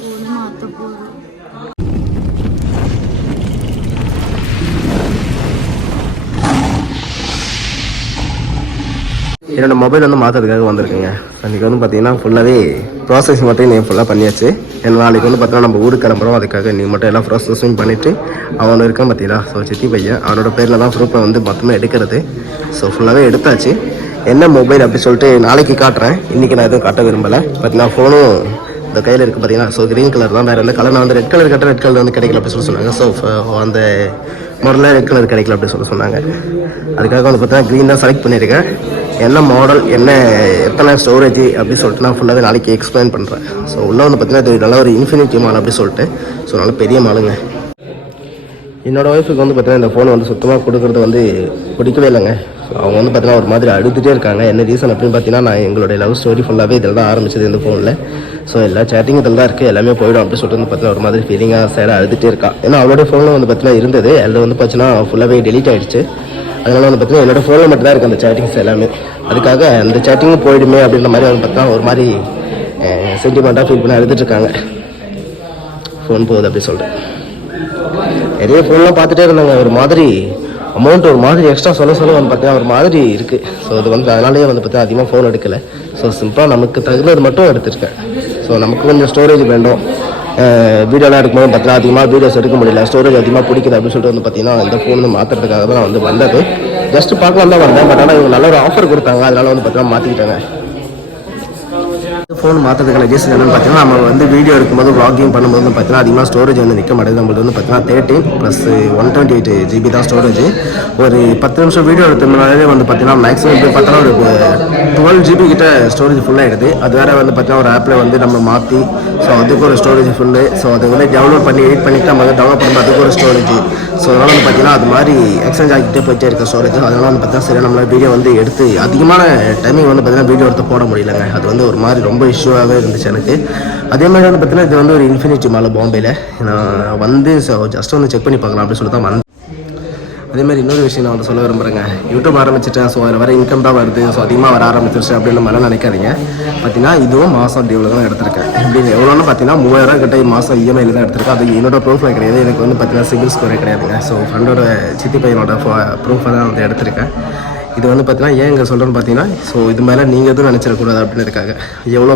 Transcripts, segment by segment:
என்னோட மொபைல் வந்து மாற்றுறதுக்காக வந்திருக்குங்க. அன்றைக்கி வந்து பார்த்தீங்கன்னா ஃபுல்லாகவே ப்ராசஸிங் மட்டும் நீ ஃபுல்லாக பண்ணியாச்சு. ஏன்னா நாளைக்கு வந்து பார்த்தீங்கன்னா நம்ம ஊருக்கு கிளம்புறோம். அதுக்காக நீ மட்டும் எல்லாம் ப்ராசஸிங் பண்ணிவிட்டு அவனு இருக்கான் பார்த்தீங்களா. ஸோ சித்தி பையன் அவனோட பேரில் தான் ப்ரூஃபை வந்து மொத்தமாக எடுக்கிறது. ஸோ ஃபுல்லாகவே எடுத்தாச்சு. என்ன மொபைல் அப்படி சொல்லிட்டு நாளைக்கு காட்டுறேன். இன்றைக்கி நான் எதுவும் காட்ட விரும்பலை. பட் நான் ஃபோனும் இந்த கையில் இருக்குது பார்த்தீங்கன்னா. ஸோ க்ரீன் கலர் தான், வேறு எந்த கலர். நான் வந்து ரெட் கலர் கட்ட ரெட் கலர் வந்து கிடைக்கல அப்படி சொல்லி சொன்னாங்க. ஸோ அந்த மாடலில் ரெட் கலர் கிடைக்கல அப்படி சொல்லி சொன்னாங்க. அதுக்காக வந்து பார்த்தீங்கன்னா க்ரீன் தான் செலக்ட் பண்ணியிருக்கேன். என்ன மாடல், என்ன எத்தனை ஸ்டோரேஜ் அப்படின்னு சொல்லிட்டு நான் ஃபுல்லாகவே நாளைக்கு எக்ஸ்பிளைன் பண்ணுறேன். ஸோ உள்ளே வந்து பார்த்தீங்கன்னா இது நல்ல ஒரு இன்ஃபினிட்டி மால் அப்படி சொல்லிட்டு. ஸோ நல்ல பெரிய மாலுங்க. என்னோடய ஒய்ஃபுக்கு வந்து பார்த்தீங்கன்னா இந்த ஃபோனை வந்து சுத்தமாக கொடுக்குறது வந்து பிடிக்கவே இல்லைங்க. ஸோ அவங்க வந்து பார்த்தீங்கன்னா ஒரு மாதிரி அழுதுகிட்டே இருக்காங்க. என்ன ரீசன் அப்படின்னு பார்த்தீங்கன்னா, நான் எங்களுடைய லவ் ஸ்டோரி ஃபுல்லாகவே இதில் தான் ஆரம்பிச்சது இந்த ஃபோனில். ஸோ எல்லா சேட்டிங் இதில் தான் இருக்குது, எல்லாமே போயிடும் அப்படின்னு சொல்லிட்டு வந்து பார்த்தீங்கன்னா ஒரு மாதிரி ஃபீலிங்காக சேடாக அழுதுகிட்டே இருக்கா. ஏன்னா அவளோட ஃபோனில் வந்து பார்த்தீங்கன்னா இருந்தது, அதில் வந்து பார்த்தீங்கன்னா ஃபுல்லாகவே டெலீட் ஆகிடுச்சு. அதனால் வந்து பார்த்தீங்கன்னா என்னோடய ஃபோனில் மட்டும் தான் இருக்குது அந்த சேட்டிங்ஸ் எல்லாமே. அதுக்காக அந்த சேட்டிங்கும் போயிடுமே அப்படின்ற மாதிரி வந்து பார்த்தீங்கன்னா ஒரு மாதிரி சென்டிமெண்ட்டாக ஃபீல் பண்ணி அழுதுட்டுருக்காங்க. ஃபோன் போகுது அப்படி சொல்லிட்டு. நிறைய ஃபோன்லாம் பார்த்துட்டே இருந்தாங்க. ஒரு மாதிரி அமௌண்ட் ஒரு மாதிரி எக்ஸ்ட்ரா சொல்ல வந்து பார்த்தீங்கன்னா ஒரு மாதிரி இருக்குது. ஸோ அது வந்து அதனாலேயே வந்து பார்த்தீங்கன்னா அதிகமாக ஃபோன் எடுக்கலை. ஸோ சிம்பிளாக நமக்கு தகுந்தது மட்டும் எடுத்துருக்கேன். ஸோ நமக்கு கொஞ்சம் ஸ்டோரேஜ் வேண்டும். வீடியோலாம் எடுக்கும்போது பார்த்தீங்கன்னா அதிகமாக வீடியோஸ் எடுக்க முடியல, ஸ்டோரேஜ் அதிகமாக பிடிக்குது அப்படின்னு சொல்லிட்டு வந்து பார்த்தீங்கன்னா இந்த ஃபோன் வந்து மாற்றுறதுக்காக தான் நான் வந்து வந்தது. ஜஸ்ட் பார்க்கலாம் தான் வந்தேன். பட் ஆனால் இவங்க நல்ல ஒரு ஆஃபர் கொடுத்தாங்க, அதனால் வந்து பார்த்தீங்கன்னா மாற்றிக்கிட்டாங்க. ஃபோன் மாற்றுறதுக்கான ரீசன் என்னென்னு பார்த்தீங்கன்னா, நம்ம வந்து வீடியோ எடுக்கும்போது வ்ளாகிங் பண்ணும்போது வந்து பார்த்தீங்கன்னா அதிகமாக ஸ்டோரேஜ் வந்து நிற்க மாட்டேது. நம்மளுக்கு வந்து பார்த்தீங்கன்னா 13+128 GB தான் ஸ்டோரேஜ். ஒரு 10 நிமிஷம் வீடியோ எடுத்ததுனாலே வந்து பார்த்தீங்கன்னா மேக்ஸிமம் இப்போ பார்த்தீங்கன்னா ஒரு 12 GB கிட்ட ஸ்டோரேஜ் ஃபுல்லாகிடுது. அது வேறு வந்து பார்த்தீங்கன்னா ஒரு ஆப்பில் வந்து நம்ம மாற்றி ஸோ அதுக்கு ஒரு ஸ்டோரேஜ் ஃபுல்லு. ஸோ அதை வந்து டவுன்லோட் பண்ணி எடிட் பண்ணிவிட்டு நம்ம வந்து டவுன்லோட் பண்ணும்போது அதுக்கு ஒரு ஸ்டோரேஜ். ஸோ அதனால் வந்து பார்த்தீங்கன்னா அது மாதிரி எக்ஸ்சேஞ்ச் ஆகிக்கிட்டே போயிட்டே இருக்க ஸ்டோரேஜ். அதனால் வந்து பார்த்தீங்கன்னா சரி நம்மளால் வீடியோ வந்து எடுத்து அதிகமான டைமிங் வந்து பார்த்தீங்கன்னா வீடியோ எடுத்து போட முடியலங்க. அது வந்து ஒரு மாதிரி ரொம்ப இஷ்யூவாகவே இருந்துச்சு எனக்கு. அதே மாதிரி வந்து பார்த்தீங்கன்னா இது வந்து ஒரு இன்ஃபினிட்டி மால் பாம்பேயில் நான் வந்து ஸோ ஜஸ்ட் வந்து செக் பண்ணி பார்க்கலாம் அப்படின்னு சொல்லி தான் வந்தேன். அதேமாதிரி இன்னொரு விஷயம் நான் வந்து சொல்ல விரும்புகிறேங்க. யூடியூப் ஆரம்பிச்சிட்டேன், ஸோ அதில் வர இன்கம் தான் வருது, ஸோ அதிகமாக வர ஆரம்பிச்சிருச்சு அப்படின்னு மாதிரிலாம் நினைக்காதீங்க. பார்த்தீங்கன்னா இதுவும் மாதம் டியூவில் தான் எடுத்திருக்கேன். எப்படின்னு எவ்வளோன்னு பார்த்தீங்கன்னா 3000 கிட்ட மாதம் இஎம்ஐயில் தான் எடுத்திருக்கேன். அது என்னோட ப்ரூஃபில் கிடையாது. எனக்கு வந்து பார்த்தீங்கன்னா சிபில் ஸ்கோரே கிடையாதுங்க. ஸோ ஃப்ரெண்டோட சித்தி பையனோட ப்ரூஃபை தான் வந்து எடுத்திருக்கேன். இது வந்து பார்த்தீங்கன்னா ஏன் இங்கே சொல்கிறேன்னு பார்த்தீங்கன்னா, ஸோ இது மேலே நீங்கள் எதுவும் நினச்சிடக்கூடாது அப்படின்னு இருக்காங்க. எவ்வளோ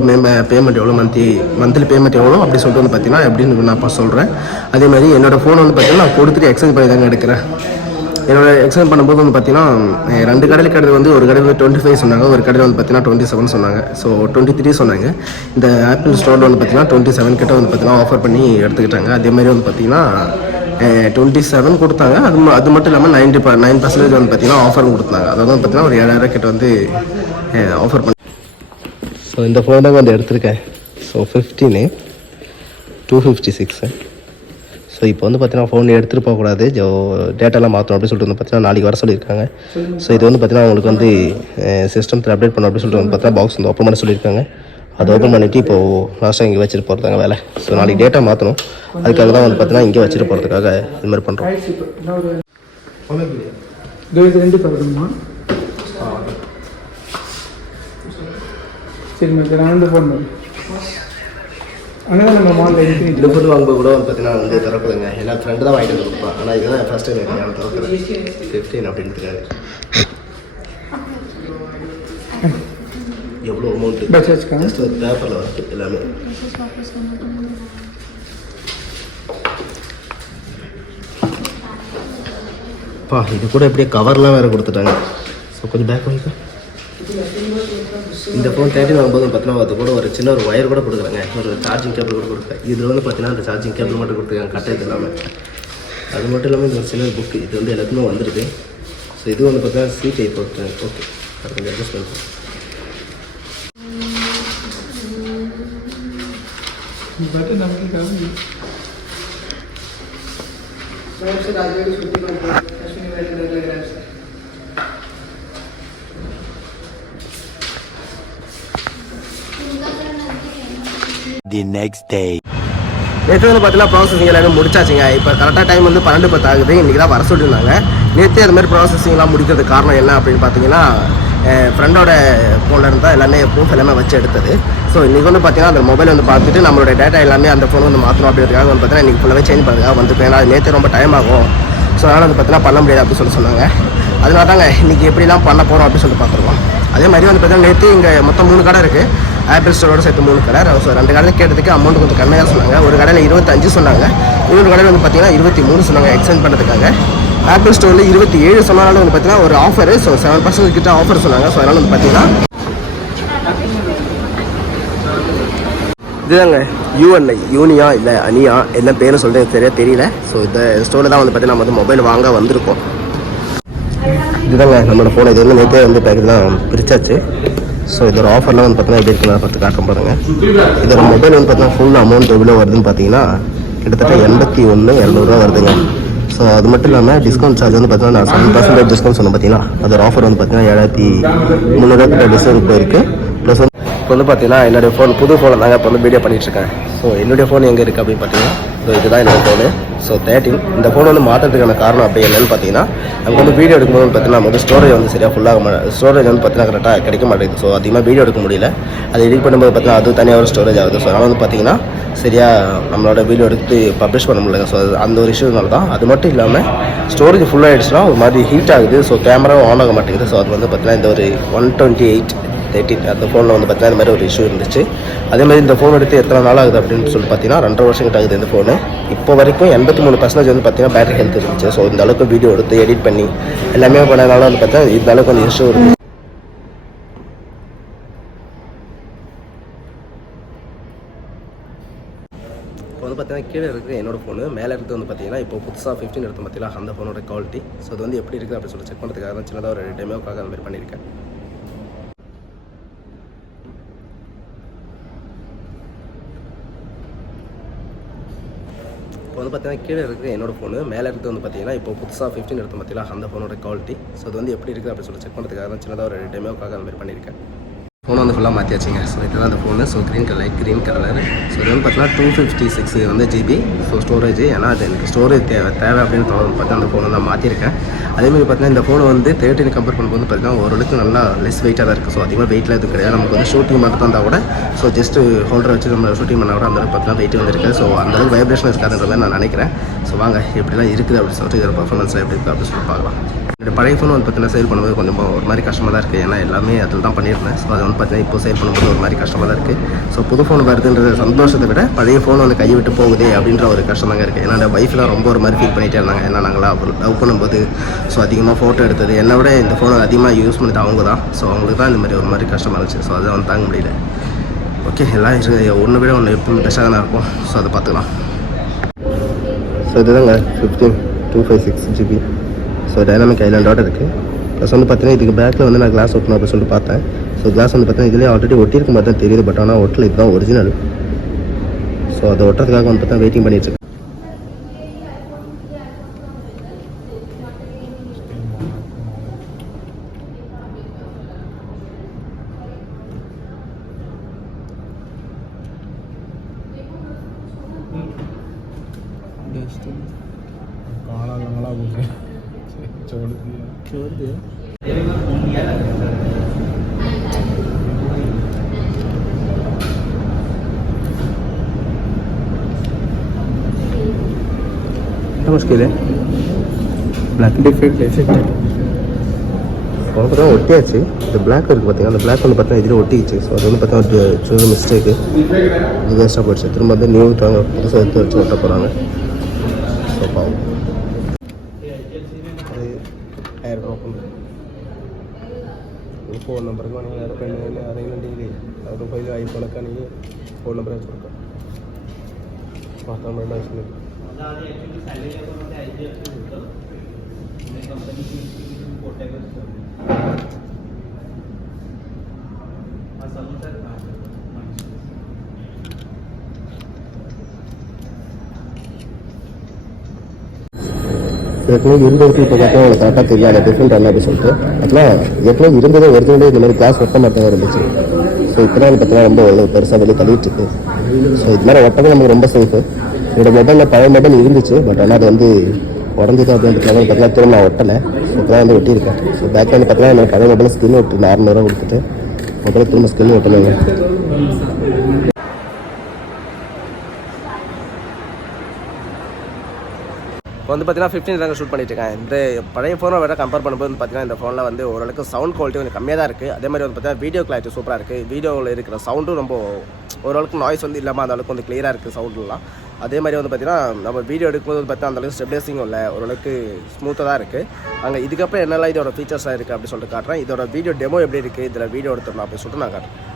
பேமெண்ட் எவ்வளோ மந்த்லி பேமெண்ட் எவ்வளோ அப்படி சொல்லிட்டு வந்து பார்த்தீங்கன்னா எப்படின்னு நான் இப்போ சொல்கிறேன். அதேமாதிரி என்னோடய ஃபோன் வந்து பார்த்தீங்கன்னா நான் கொடுத்துட்டு எக்ஸ்சேஞ்ச் பண்ணி தாங்க எடுக்கிறேன். என்னோட எக்ஸ்சேஞ்ச் பண்ணும்போது வந்து பார்த்தீங்கன்னா 2 கடையில் கிடையாது. வந்து ஒரு கடையில் வந்து 25 சொன்னாங்க, ஒரு கடையில் வந்து பார்த்தீங்கன்னா 27 சொன்னாங்க. ஸோ 23 சொன்னாங்க. இந்த ஆப்பிள் ஸ்டோரில் வந்து பார்த்தீங்கன்னா 27 கிட்ட வந்து பார்த்தீங்கன்னா ஆஃபர் பண்ணி எடுத்துக்கிட்டாங்க. அதேமாதிரி வந்து பார்த்தீங்கன்னா 27 கொடுத்தாங்க. அது மட்டும் இல்லாமல் 9% வந்து பார்த்தீங்கன்னா ஆஃபரும் கொடுத்தாங்க. அதாவது வந்து பார்த்தீங்கன்னா ஒரு 7000 கிட்ட வந்து ஆஃபர் பண்ணி. ஸோ இந்த ஃபோன் தான் வந்து எடுத்திருக்கேன். ஸோ 15 256. ஸோ இப்போ வந்து பார்த்தீங்கன்னா ஃபோன் எடுத்துகிட்டு போகக்கூடாது, டேட்டாலாம் மாற்றணும் அப்படின்னு சொல்லிட்டு வந்து பார்த்தீங்கன்னா நாளைக்கு வர சொல்லியிருக்காங்க. ஸோ இது வந்து பார்த்தீங்கன்னா அவங்களுக்கு வந்து சிஸ்டத்தில் அப்டேட் பண்ணணும் அப்படின்னு சொல்லிட்டு வந்து பார்த்தீங்கன்னா பாக்ஸ் வந்து ஓப்பன் பண்ண சொல்லியிருக்காங்க. அதை ஓப்பன் பண்ணிவிட்டு இப்போது லாஸ்ட்டாக இங்கே வச்சுட்டு போகிறதாங்க வேலை. ஸோ நாளைக்கு டேட்டா மாற்றணும், அதுக்காக தான் வந்து பார்த்தீங்கன்னா இங்கே வச்சுட்டு போகிறதுக்காக இது மாதிரி பண்ணுறோம். இந்த ஃபுட் வாங்கும்போது கூட வந்து பார்த்தீங்கன்னா வந்து திறக்குதுங்க. எல்லா ஃப்ரெண்டு தான் வாங்கிட்டு கொடுப்பான். ஆனால் இதுதான் ஃபஸ்ட் டைம் எனக்கு திறக்குது 15 அப்படின்ட்டு. எவ்வளோ அமௌண்ட்டு ஜஸ்ட் ஒரு பேப்பரில் வருது எல்லாமே. இது கூட எப்படியே கவர்லாம் வேறு கொடுத்துட்டாங்க. ஸோ கொஞ்சம் பேக் வாங்கிக்கோ. இந்த ஃபோன் 13 வாங்கும்போது பார்த்தீங்கன்னா அது கூட ஒரு சின்ன ஒரு ஒயர் கூட கொடுக்குறாங்க, ஒரு சார்ஜிங் கேபிள் கூட கொடுக்குறேன். இதில் வந்து பார்த்தீங்கன்னா அந்த சார்ஜிங் கேபிள் மட்டும் கொடுத்துருக்காங்க, கட்டை இது இல்லாமல். அது மட்டும் இல்லாமல் இது ஒரு சின்ன புக்கு, இது வந்து எல்லாத்துக்குமே வந்துடுது. ஸோ இது வந்து பார்த்தீங்கன்னா சி டைப் ஓகே, அது கொஞ்சம் அட்ஜஸ்ட் பண்ணுறோம். The next day. நேற்று வந்து பார்த்தீங்கன்னா ப்ராசஸிங் எல்லாமே முடிச்சாச்சுங்க. இப்போ கரெக்டாக டைம் வந்து 12:10 ஆகுது. இன்றைக்கி தான் வர சொல்லியிருந்தாங்க. நேற்று அது மாதிரி ப்ராசஸிங்லாம் முடிக்கிறதுக்கு காரணம் என்ன அப்படின்னு பார்த்தீங்கன்னா, ஃப்ரெண்டோட ஃபோனில் இருந்தால் எல்லாமே ப்ரூஃப் எல்லாமே வச்சு எடுத்தது. ஸோ இன்றைக்கி வந்து பார்த்தீங்கன்னா அந்த மொபைல் வந்து பார்த்துட்டு நம்மளோட டேட்டா எல்லாமே அந்த ஃபோன் வந்து மாற்றணும் அப்படின்றதுக்காக வந்து பார்த்தீங்கன்னா இன்றைக்கி ஃபுல்லாகவே சேஞ்ச் பண்ணுறதுக்காக வந்துருக்கேன். ஏன்னா அது நேற்று ரொம்ப டைம் ஆகும். ஸோ அதனால் வந்து பார்த்தீங்கன்னா பண்ண முடியாது அப்படின்னு சொன்னாங்க. அதனால தாங்க இன்றைக்கி எப்படிலாம் பண்ண போகிறோம் அப்படின்னு சொல்லிட்டு பார்த்துருக்கோம். அதே மாதிரி வந்து பார்த்தீங்கன்னா நேற்று இங்கே மொத்தம் 3 கடை இருக்குது. ஆப்பிள் ஸ்டோரோட சேர்த்து 3 கடை. ஸோ 2 கடையில் கேட்டதுக்கு அமௌண்ட் கொஞ்சம் கம்மியாக சொன்னாங்க. ஒரு கடையில் 25 சொன்னாங்க, இன்னொரு கடையில் வந்து பார்த்தீங்கன்னா 23 சொன்னாங்க எக்ஸ்டெண்ட் பண்ணுறதுக்காக. ஆப்பிள் ஸ்டோரில் 27 சொன்னாலும் வந்து பார்த்தீங்கன்னா ஒரு ஆஃபர். ஸோ 7% கிட்ட ஆஃபர் சொன்னாங்க. ஸோ அதனால் வந்து பார்த்தீங்கன்னா இதுதாங்க யூஎன்ஐ யூனியா இல்லை அனியா என்ன பேரும் சொல்கிறது சரியாக தெரியல. ஸோ இந்த ஸ்டோரில் தான் வந்து பார்த்தீங்கன்னா நம்ம வந்து மொபைல் வாங்க வந்திருக்கோம். இதுதாங்க நம்மளோட ஃபோன். இது வந்து நேற்றே வந்து பேக்கெட்லாம் பிரிச்சாச்சு. ஸோ இதோட ஆஃபர்லாம் வந்து பார்த்தீங்கன்னா எப்படி இருக்குன்னு பார்த்து காட்டுறோம் பாருங்க. இதோட மொபைல் வந்து பார்த்தீங்கன்னா ஃபுல் அமௌண்ட் எவ்வளோ வருதுன்னு பார்த்தீங்கன்னா கிட்டத்தட்ட 81,200 வருதுங்க. ஸோ அது மட்டும் இல்லாமல் டிஸ்கவுண்ட் சார்ஜ் வந்து பார்த்தீங்கன்னா நான் 7% டிஸ்கவுண்ட் சொன்னேன் பார்த்தீங்கன்னா அதோட ஆஃபர் வந்து பார்த்தீங்கன்னா 7,300 கிட்ட டிஸ்கவுண்ட் போயிருக்கு. ப்ளஸ் வந்து இப்போ வந்து பார்த்தீங்கன்னா என்னுடைய ஃபோன் புது ஃபோனில் தாங்க இப்போ வந்து வீடியோ பண்ணிகிட்ருக்கேன். ஸோ என்னுடைய ஃபோன் எங்கே இருக்குது அப்படின்னு பார்த்தீங்கன்னா இதுதான் என்னோட ஃபோனு. ஸோ 13 இந்த ஃபோன் வந்து மாற்றுறதுக்கான காரணம் அப்படி என்னென்னு பார்த்தீங்கன்னா அங்கே வந்து வீடியோ எடுக்கும்போது பார்த்தீங்கன்னா நம்ம வந்து ஸ்டோரேஜ் வந்து சரியாக ஃபுல்லாக ஸ்டோரேஜ் வந்து பார்த்தீங்கன்னா கரெக்டாக கிடைக்க மாட்டேங்குது. ஸோ அதிகமாக வீடியோ எடுக்க முடியல. அது எடிட் பண்ணும்போது பார்த்தீங்கன்னா அது தனியாக ஒரு ஸ்டோரேஜ் ஆகுது. ஸோ அதனால் வந்து பார்த்தீங்கன்னா சரியாக நம்மளோட வீடியோ எடுத்து பப்ளிஷ் பண்ண முடியல. ஸோ அந்த ஒரு இஷ்யூனால தான். அது மட்டும் இல்லாமல் ஸ்டோரேஜ் ஃபுல்லாக ஆகிடுச்சுன்னா ஒரு மாதிரி ஹீட் ஆகுது. ஸோ கேமராவும் ஆன் ஆக மாட்டேங்குது. ஸோ அது வந்து பார்த்தீங்கன்னா இந்த ஒரு 128 அந்த ஃபோனில் வந்து பார்த்தீங்கன்னா இந்த மாதிரி ஒரு இஷ்யூ இருந்துச்சு. அதே மாதிரி இந்த ஃபோன் எடுத்து எத்தனை நாள் ஆகுது அப்படின்னு சொல்லி பார்த்தீங்கன்னா 2.5 வருஷம் கிட்ட ஆகுது இந்த ஃபோனு. இப்போ வரைக்கும் 83% வந்து பார்த்தீங்கன்னா பேட்டரி ஹெல்த் இருந்துச்சு. ஸோ இந்த அளவுக்கு வீடியோ எடுத்து எடிட் பண்ணி எல்லாமே பண்ணனால வந்து பார்த்தீங்கன்னா இந்த அளவுக்கு வந்து இஷ்யூ இருந்துச்சு. இப்போ வந்து பார்த்தீங்கன்னா கீழே இருக்குது என்னோட ஃபோனு, மேலே இருக்குது வந்து பார்த்தீங்கன்னா இப்போ புதுசாக 15 எடுத்து பார்த்தீங்கன்னா அந்த ஃபோனோட குவாலிட்டி. ஸோ அது வந்து எப்படி இருக்குது அப்படின்னு சொல்லி செக் பண்ணுறதுக்காக தான் சின்னதாக ஒரு டெமோக்காக அந்த மாதிரி பண்ணியிருக்கேன். இப்போ வந்து பார்த்தீங்கன்னா கீழே இருக்குது என்னோட ஃபோனு, மேலே இருக்குது வந்து பார்த்தீங்கன்னா இப்போ புதுசாக 15 எடுத்து பார்த்தீங்கன்னா அந்த ஃபோனோட குவாலிட்டி. ஸோ அது வந்து எப்படி இருக்குது அப்படின்னு சொல்லி செக் பண்ணுறதுக்காக தான் சின்னதாக ஒரு டெமோக்காக அந்த மாதிரி பண்ணியிருக்கேன். ஃபோன் வந்து ஃபுல்லாக மாற்றியாச்சுங்க. ஸோ இதுதான் அந்த phone. So green colour so இது வந்து பார்த்தீங்கன்னா 256 வந்து ஜிபி. ஸோ ஸ்டோரேஜ் ஏன்னா அது எனக்கு ஸ்டோரேஜ் தேவை அப்படின்னு பார்த்து அந்த ஃபோனை நான் மாற்றிருக்கேன். அதேமாதிரி பார்த்தீங்கன்னா இந்த ஃபோனை வந்து 13 கம்பேர் பண்ணும்போது பார்த்தீங்கன்னா ஓரளவுக்கு நல்லா லெஸ் வெயிட்டாக தான் இருக்குது. ஸோ அதிகமாக வெயிட்டில் எதுவும் கிடையாது. நமக்கு வந்து ஷூட்டிங் மட்டும் இருந்தால் கூட ஸோ ஜஸ்ட்டு ஹோல்டரை வச்சு நம்ம ஷூட்டிங் பண்ணால் கூட அந்தளவுக்கு பார்த்தீங்கன்னா வெயிட் வந்துருக்கு. ஸோ அந்தளவுக்கு வைப்ரேஷன் இருக்காதுன்ற மாதிரி நான் நினைக்கிறேன். ஸோ வாங்க எப்படிலாம் இருக்குது அப்படின்னு சொல்லிட்டு இதோட பர்ஃபார்மன்ஸ் எப்படி இருக்குது அப்படின்னு சொல்லி பார்க்கலாம். என்னோட பழைய ஃபோன் வந்து பார்த்தீங்கன்னா சேல் பண்ணும்போது கொஞ்சம் ஒரு மாதிரி கஷ்டமாக தான் இருக்குது. ஏன்னா எல்லாமே அதில் தான் பண்ணியிருந்தேன். ஸோ அது வந்து பார்த்தீங்கன்னா இப்போ சேல் பண்ணும்போது ஒரு மாதிரி கஷ்டமாக தான் இருக்குது. ஸோ புது ஃபோன் வருதுன்ற சந்தோஷத்தை விட பழைய ஃபோன் வந்து கை விட்டு போகுது அப்படின்ற ஒரு கஷ்டம் தாங்க இருக்குது. ஏன்னா அந்த வைஃப்லாம் ரொம்ப ஒரு மாதிரி ஃபீல் பண்ணிகிட்டே இருந்தாங்க. ஏன்னா நாங்களாம் லவ் பண்ணும்போது ஸோ அதிகமாக ஃபோட்டோ எடுத்தது என்னை விட இந்த ஃபோனை அதிகமாக யூஸ் பண்ணது அவங்க தான். ஸோ அவங்களுக்கு தான் இந்த மாதிரி ஒரு மாதிரி கஷ்டமாக இருந்துச்சு. ஸோ அதை வந்து தாங்க முடியல. ஓகே எல்லாம் ஒன்று விட ஒன்று எப்பவும் பெஸ்ட்டாக தானே இருக்கும். ஸோ அதை பார்த்துக்கலாம். ஸோ இதுதாங்க 15256 ஜிபி. ஸோ டைனாமிக் ஐலாண்டோட இருக்குது. ப்ளஸ் வந்து பார்த்தீங்கன்னா இதுக்கு பேக்கில் வந்து நான் கிளாஸ் ஒட்டணும் அப்படின்னு சொல்லிட்டு பார்த்தேன். ஸோ கிளாஸ் வந்து பார்த்தீங்கன்னா இதுலேயே ஆல்ரெடி ஒட்டியிருக்க மாதிரி தான் தெரியுது. பட் ஆனால் ஒட்டல, இதுதான் ஒரிஜினல். ஸோ அதை ஒட்டுறதுக்காக வந்து பார்த்தா வெயிட்டிங் பண்ணிட்டு मुश्किल है ब्लैक डिफेक्ट பார்த்தா ஒட்டியாச்சு. இந்த பிளாக் இருக்குது பார்த்தீங்கன்னா அந்த பிளாக் வந்து பார்த்தீங்கன்னா இதில் ஒட்டிச்சு. ஸோ அது வந்து பார்த்தீங்கன்னா சின்ன மிஸ்டேக்கு இது வேஸ்ட்டாக போயிடுச்சு. திரும்ப வந்து நியூ தாங்க புதுசாக எடுத்து வச்சு ஒட்ட போகிறாங்க. ஸோ பாவம் ஹேர் ட்ராப் ஃபோன் நம்பருக்கு நீங்கள் வேறு பெண்ணு அதையிலேயே அது ஃபைல் ஐஃபோனுக்கா நீங்கள் ஃபோன் நம்பரை வச்சுருக்கோம் பார்த்தா மாதிரி ஏற்கனவே இருந்ததுக்கு இப்போ பார்த்தா உங்களுக்கு கரெக்டாக தெரியாது டிஃப்ரெண்ட் என்ன அப்படின்னு சொல்லிட்டு. அப்படின்னா ஏற்கனவே இருந்ததே ஒரிஜினலே இந்த மாதிரி கிளாஸ் ஒட்ட மாட்டேங்க இருந்துச்சு. ஸோ இப்போ தான் பார்த்தீங்கன்னா ரொம்ப பெருசாக வெளியே தள்ளிட்டு இருக்கு. ஸோ இது மாதிரி ஒட்டவே நமக்கு ரொம்ப சேஃபு. என்னோட மொபைலில் பழைய மொபைல் இருந்துச்சு. பட் ஆனால் அது வந்து உடஞ்சிது அப்படின்றது பார்த்தீங்கன்னா திரும்ப நான் ஒட்டலை. ஸோ இப்போ தான் வந்து ஒட்டியிருக்கேன். ஸோ பேக் வந்து பார்த்தீங்கன்னா என்னோட பழைய மொபைல் ஸ்கின் ஒட்டு 600 கொடுத்துட்டு மொபைல் திரும்ப ஸ்கின் ஒட்டலைங்க. இப்போ வந்து பார்த்தீங்கன்னா 15 ரேங்க் ஷூட் பண்ணிட்டு இருக்கேன். இந்த பழைய ஃபோனை விட கம்பேர் பண்ணும்போது வந்து பார்த்தீங்கன்னா இந்த ஃபோனில் வந்து ஓரளவுக்கு சவுண்ட் குவாலிட்டி கொஞ்சம் கம்மியாக தான் இருக்குது. அதே மாதிரி வந்து பார்த்தீங்கன்னா வீடியோ கிளாரிட்டி சூப்பராக இருக்குது. வீடியோவில் இருக்கிற சவுண்டும் ரொம்ப ஓரளவுக்கு நாய்ஸ் வந்து இல்லாமல் அந்த அளவுக்கு வந்து கிளியராக இருக்குது சவுண்டுலாம். அதே மாதிரி வந்து பார்த்தீங்கன்னா நம்ம வீடியோ எடுக்கும்போது வந்து பார்த்தீங்கன்னா அந்தளவுக்கு ஸ்டெபிலைசிங்கும் இல்லை, ஓரளவுக்கு ஸ்மூத்தாக தான் இருக்குது. அங்கே இதுக்கப்புறம் என்னெல்லாம் இதோட ஃபீச்சர்ஸாக இருக்குது அப்படி சொல்லிட்டு காட்டுறேன். இதோட வீடியோ டெமோ எப்படி இருக்குது, இதில் வீடியோ எடுத்துடலாம் அப்படின்னு சொல்லிட்டு நான் காட்டுறேன்.